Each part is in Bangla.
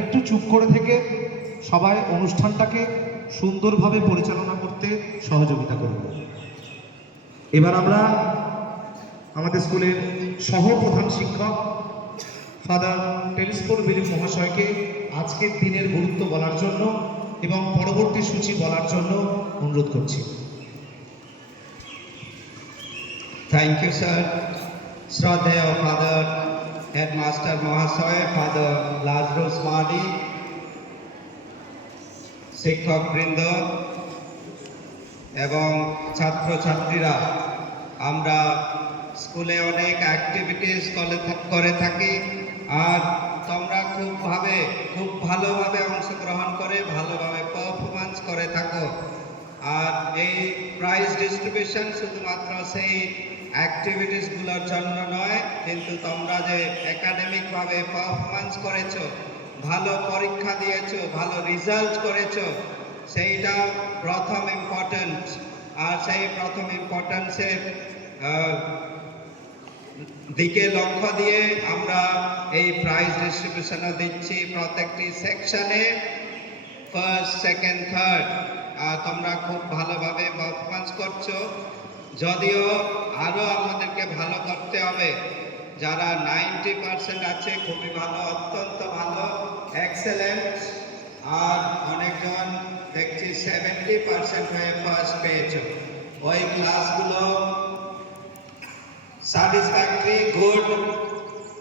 একটু চুপ করে থেকে সবাই অনুষ্ঠানটাকে সুন্দরভাবে পরিচালনা করতে সহযোগিতা করব। এবার আমরা আমাদের স্কুলের সহপ্রধান শিক্ষক ফাদার টেলিস্পোর বিলিপ মহাশয়কে আজকের দিনের গুরুত্ব বলার জন্য এবং পরবর্তী সূচি বলার জন্য অনুরোধ করছি। Thank you sir. শ্রদ্ধেয় ফাদার হেডমাস্টার মহাশয়, ফাদার লাজরুস মার্ডি, শিক্ষকবৃন্দ এবং ছাত্রছাত্রীরা, আমরা স্কুলে অনেক অ্যাক্টিভিটিস করে থাকি আর তোমরা খুব ভালোভাবে অংশগ্রহণ করে ভালোভাবে পারফরমেন্স করে থাকো। আর এই প্রাইজ ডিস্ট্রিবিউশন শুধুমাত্র সেই অ্যাক্টিভিটিসগুলোর জন্য নয়, কিন্তু তোমরা যে একাডেমিকভাবে পারফরমেন্স করেছো, ভালো পরীক্ষা দিয়েছো, ভালো রেজাল্ট করেছো, সেইটা প্রথম ইম্পর্টেন্ট। আর সেই প্রথম ইম্পর্টেন্সের দিকে লক্ষ্য দিয়ে আমরা এই প্রাইজ ডিস্ট্রিবিউশনও দিচ্ছি প্রত্যেকটি সেকশনে, ফার্স্ট, সেকেন্ড, থার্ড। তোমরা খুব ভালোভাবে পারফরমেন্স করছো, যদিও আরও আমাদেরকে ভালো করতে হবে। যারা 90% আছে খুবই ভালো, অত্যন্ত ভালো, এক্সেলেন্ট। আর অনেকজন দেখছি 70% হয়ে ফার্স্ট পেয়েছো। ওই ক্লাসগুলো স্যাটিসফ্যাক্টরি,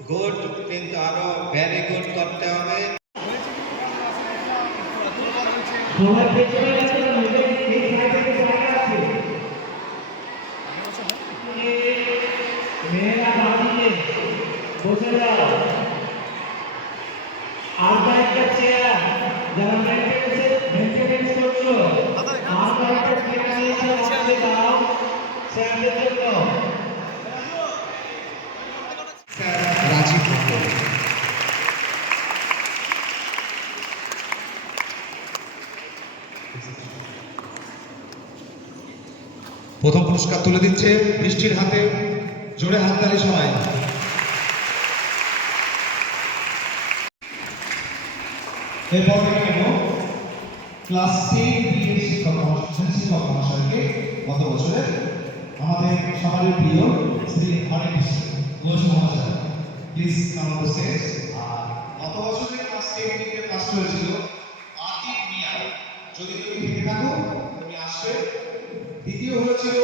গুড, কিন্তু আরো ভেরি গুড করতে হবে। আর কয়েকটা চেয়ার যারা মেনটেনেন্স করছো, আর কয়েকটা চেয়ার নিয়েছে আমাদের দাও স্যারদের জন্য। রাজীব মন্ডল। প্রথম পুরস্কার তুলে দিচ্ছে বৃষ্টির হাতে, জোরে হাততালি সবাই। এরপর নেব ক্লাস 10 বিএ শিক্ষক মহাশয়কে, গত বছরের আমাদের সবারই প্রিয় শ্রী হরেশ ঘোষ মহাশয়। Please come on the stage. আর গত বছরে ক্লাস 10 বিএ ফার্স্ট হয়েছিল আতিক মিয়া, যদি তুমি থেকে থাকো তুমি আসবে। দ্বিতীয় হয়েছিল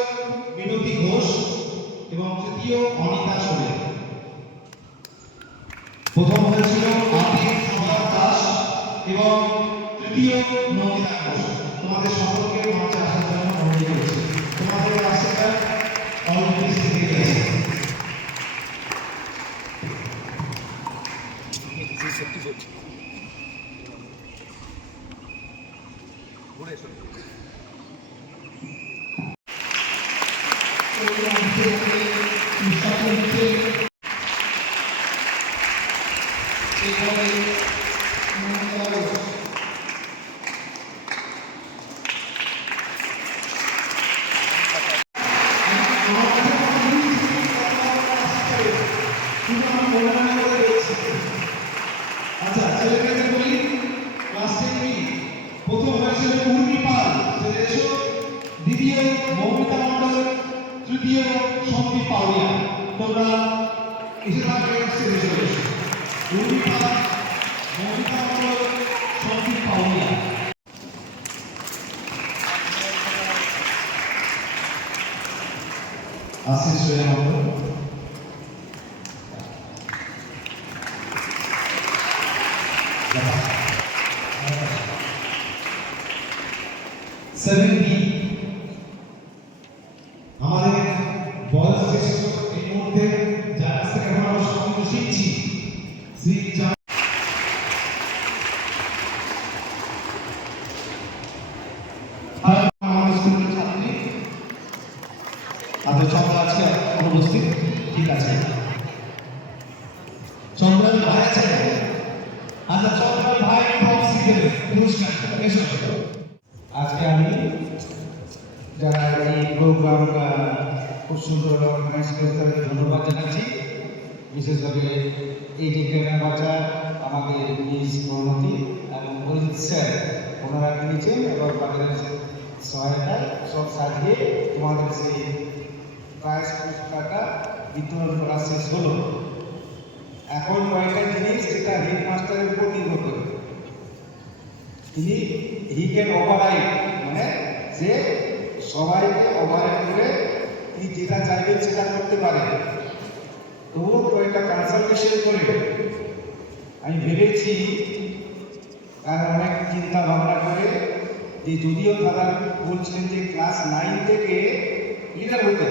মিনতি ঘোষ এবং তৃতীয় অনিতা সোরেন। প্রথম হয়েছিল আতিক দাস এবং তৃতীয় নমিতা ঘোষ। তোমাদের সকলকে মঞ্চে আসার জন্য অনুরোধ করছি। তোমাদের রাস্তাটা অলরেডি শিখে গেছে। আচ্ছা, ছেলেমেয়েদের বলি, ক্লাস 10 প্রথম হয়েছিল উর্মি পাল, দ্বিতীয় মৌমিতা মণ্ডল, তৃতীয় সন্দীপ পাউলিয়া। তোমরা এসে থাকবে স্টেজে চলে এসো। উর্মি পাল, মৌমিতা মণ্ডল, সন্দীপ পাউলিয়া। আশিস শ্রেয়া মণ্ডল। আমাদের বয়স জ্যেষ্ঠ এই মুহূর্তে যার কাছ থেকে আমরা সঙ্গীত শিখছি, শ্রী আমাদের স্কুলের ছাত্রী। আমাদের চন্দ্র আজকে অনুপস্থিত, ঠিক আছে। চন্দ্র ভাই আছে। আচ্ছা, চন্দ্র ভাই পুরস্কার এসো। আজকে আমি যারা এই প্রোগ্রামটা খুব সুন্দর অর্গানাইজ করে তাদেরকে ধন্যবাদ জানাচ্ছি। বিশেষভাবে এই যে ক্যামেরা বাচ্চা আমাদের মিস প্রণতি স্যার ওনারা কিনেছেন এবং তাদের সহায়তায় সব সাজিয়ে তোমাদের সেই প্রাইজ পুরস্কারটা বিতরণ করা শেষ হলো। এখন কয়েকটা জিনিস যেটা হেডমাস্টারের উপর নির্ভর করে। হি ক্যান ওভাররাইড, মানে যে সবাইকে ওভাররাইড করে তিনি যেটা চাইবেন সেটা করতে পারে। তবুও কয়েকটা কনসালটেশন করে আমি ভেবেছি, আর অনেক চিন্তা ভাবনা করে, যে যদিও তারা বলছিলেন যে ক্লাস 9 থেকে লিডার হতে,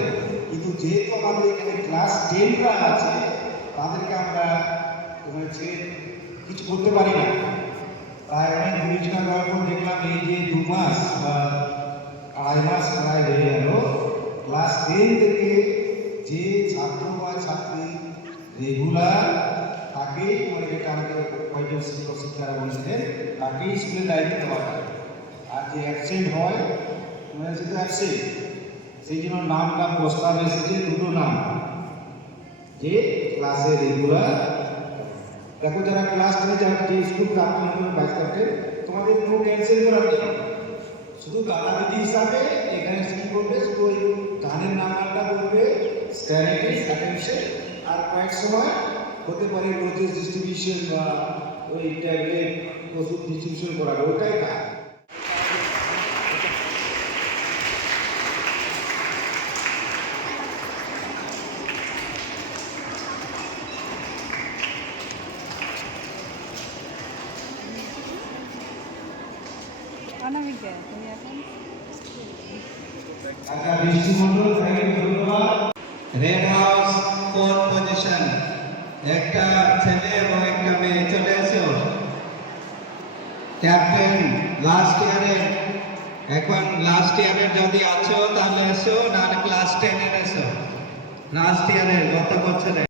কিন্তু যেহেতু আমাদের এখানে ক্লাস 10রা আছে তাদেরকে আমরা হচ্ছে কিছু করতে পারি না। তাই অনেক বিবেচনা করার পর দেখলাম এই যে 2 মাস বা 2.5 মাস প্রায় হয়ে গেল, ক্লাস 10 থেকে যে ছাত্র বা ছাত্রী রেগুলার তাকেই, মানে যেটা আমাদের কয়েকজন শিক্ষক শিক্ষারা বলছিলেন, তাকেই স্কুলের দায়িত্ব দেওয়া হয়। আর যে অ্যাবসেন্ট হয়, মানে যেটা অ্যাবসেন্ট, সেই জন্য নামটা প্রস্তাব এসেছে 2টো নাম, যে ক্লাসে রেগুলার। দেখো যারা ক্লাস 10 যারা যে স্কুল প্রাপ্ত হবে 22 তারিখে, তোমাদের কোনো টেনশন করার নেই, শুধু দাদাবিধি হিসাবে এখানে কি করবে, শুধু ওই গানের নাম্বারটা বলবে, স্ট্যান্ডার্ড অ্যাটেনশন, আর কয়েক সময় হতে পারে নোটিশ ডিস্ট্রিবিউশন বা ওই ট্যাবলেট ওষুধ ডিস্ট্রিবিউশন করা, ওটাই কাজ। অনামিকা তুমি এখন আচ্ছা দৃষ্টিমণ্ডল থেকে ধন্যবাদ। রেড হাউস 4th পজিশন, একটা ছেলে এবং একটা মেয়ে, চলে এসো। ক্যাপ্টেন লাস্ট ইয়ারের, এখন লাস্ট ইয়ারের যদি আছো তাহলে এসো, নাহলে ক্লাস 10 এর এসো, লাস্ট ইয়ারের গত বছরে।